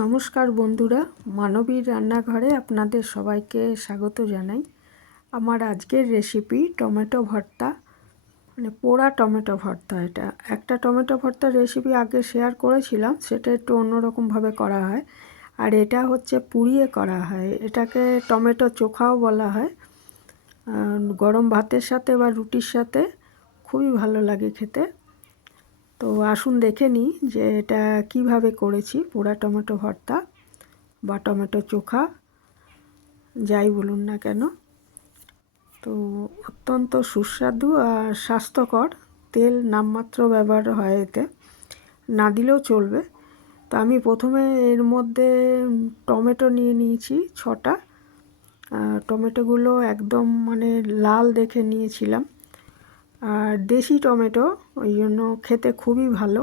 নমস্কার বন্ধুরা, মানবীর রান্নাঘরে আপনাদের সবাইকে স্বাগত জানাই। আমার আজকের রেসিপি টমেটো ভর্তা, মানে পোড়া টমেটো ভর্তা। এটা একটা টমেটো ভর্তার রেসিপি আগে শেয়ার করেছিলাম, সেটা একটু অন্যরকমভাবে করা হয়। আর এটা হচ্ছে পুড়িয়ে করা হয়, এটাকে টমেটো চোখাও বলা হয়। গরম ভাতের সাথে বা রুটির সাথে খুবই ভালো লাগে খেতে। তো আসুন দেখে নিই যে এটা কিভাবে করেছি, পোড়া টমেটো ভর্তা বা টমেটো চোখা, যাই বলুন না কেন। তো অত্যন্ত সুস্বাদু আর স্বাস্থ্যকর, তেল নামমাত্র ব্যবহার হয় এতে, না দিলেও চলবে। তো আমি প্রথমে এর মধ্যে টমেটো নিয়ে নিয়েছি 6টা। টমেটোগুলো একদম মানে লাল দেখে নিয়েছিলাম, আর দেশি টমেটো, ওই জন্য খেতে খুবই ভালো।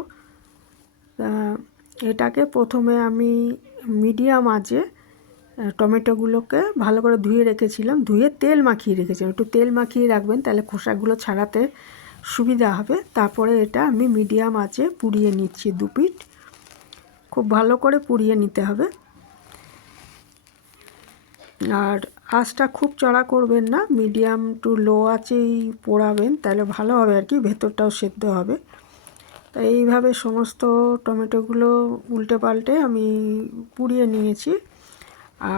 এটাকে প্রথমে আমি মিডিয়াম আঁচে টমেটোগুলোকে ভালো করে ধুয়ে রেখেছিলাম, ধুয়ে তেল মাখিয়ে রেখেছিলাম। একটু তেল মাখিয়ে রাখবেন, তাহলে খোসাগুলো ছাড়াতে সুবিধা হবে। তারপরে এটা আমি মিডিয়াম আঁচে পুড়িয়ে নিচ্ছি, 2 পিঠ খুব ভালো করে পুড়িয়ে নিতে হবে। আর আঁচটা খুব চড়া করবেন না, মিডিয়াম টু লো আঁচেই পোড়াবেন, তাহলে ভালো হবে আর কি, ভেতরটাও সেদ্ধ হবে। তো এইভাবে সমস্ত টমেটোগুলো উল্টে পাল্টে আমি পুড়িয়ে নিয়েছি।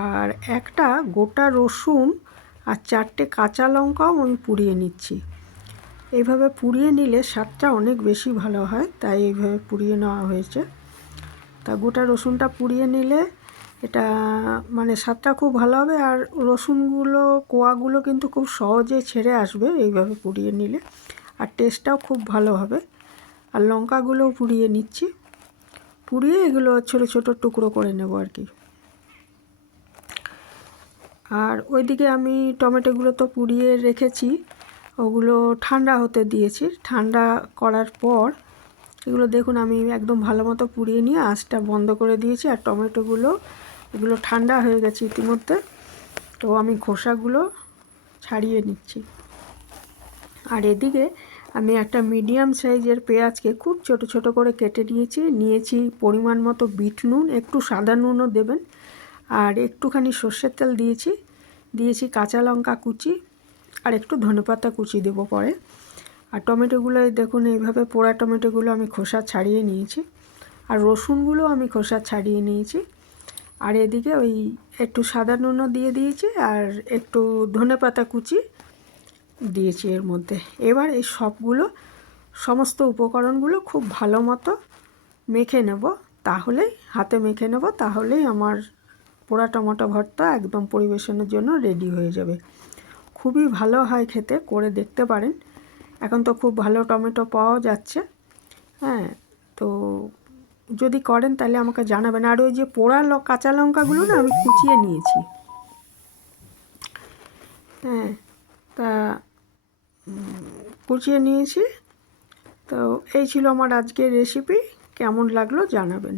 আর একটা গোটা রসুন আর 4টে কাঁচা লঙ্কাও আমি পুড়িয়ে নিচ্ছি। এইভাবে পুড়িয়ে নিলে স্বাদটা অনেক বেশি ভালো হয়, তাই এইভাবে পুড়িয়ে নেওয়া হয়েছে। তা গোটা রসুনটা পুড়িয়ে নিলে এটা মানে স্বাদটা খুব ভালো হবে। আর রসুনগুলো কোয়াগুলো কিন্তু খুব সহজে ছেড়ে আসবে এইভাবে পুড়িয়ে নিলে, আর টেস্টটাও খুব ভালো হবে। আর লঙ্কাগুলোও পুড়িয়ে নিচ্ছি, পুড়িয়ে এগুলো ছোটো ছোটো টুকরো করে নেব আর কি। আর ওইদিকে আমি টমেটোগুলো তো পুড়িয়ে রেখেছি, ওগুলো ঠান্ডা হতে দিয়েছি। ঠান্ডা করার পর এগুলো দেখুন আমি একদম ভালো মতো পুড়িয়ে নিয়ে আঁচটা বন্ধ করে দিয়েছি। আর এগুলো ঠান্ডা হয়ে গেছে ইতিমধ্যে। তো আমি খোসাগুলো ছাড়িয়ে নিচ্ছি। আর এদিকে আমি একটা মিডিয়াম সাইজের পেঁয়াজকে খুব ছোট ছোট করে কেটে নিয়েছি পরিমাণ মতো বিট নুন, একটু সাদা নুনও দেবেন, আর একটুখানি সর্ষের তেল দিয়েছি কাঁচা লঙ্কা কুচি, আর একটু ধনেপাতা কুচি দেবো পরে। আর টমেটোগুলো দেখুন এইভাবে পোড়া টমেটোগুলো আমি খোসা ছাড়িয়ে নিয়েছি, আর রসুনগুলো আমি খোসা ছাড়িয়ে নিয়েছি। আর এদিকে ওই একটু সাদা নুনও দিয়ে দিয়েছি, আর একটু ধনেপাতা কুচি দিয়েছি এর মধ্যে। এবার এই সমস্ত উপকরণগুলো খুব ভালো মতো মেখে নেব, হাতে মেখে নেব, তাহলেই আমার পোড়া টমেটো ভর্তা একদম পরিবেশনের জন্য রেডি হয়ে যাবে। খুবই ভালো হয় খেতে, করে দেখতে পারেন। এখন তো খুব ভালো টমেটো পাওয়া যাচ্ছে। হ্যাঁ, তো যদি করেন তাহলে আমাকে জানাবেন। আর ওই যে পোড়া কাঁচা লঙ্কাগুলো না আমি কুচিয়ে নিয়েছি। হ্যাঁ, তা কুচিয়ে নিয়েছি। তো এই ছিল আমার আজকের রেসিপি, কেমন লাগলো জানাবেন।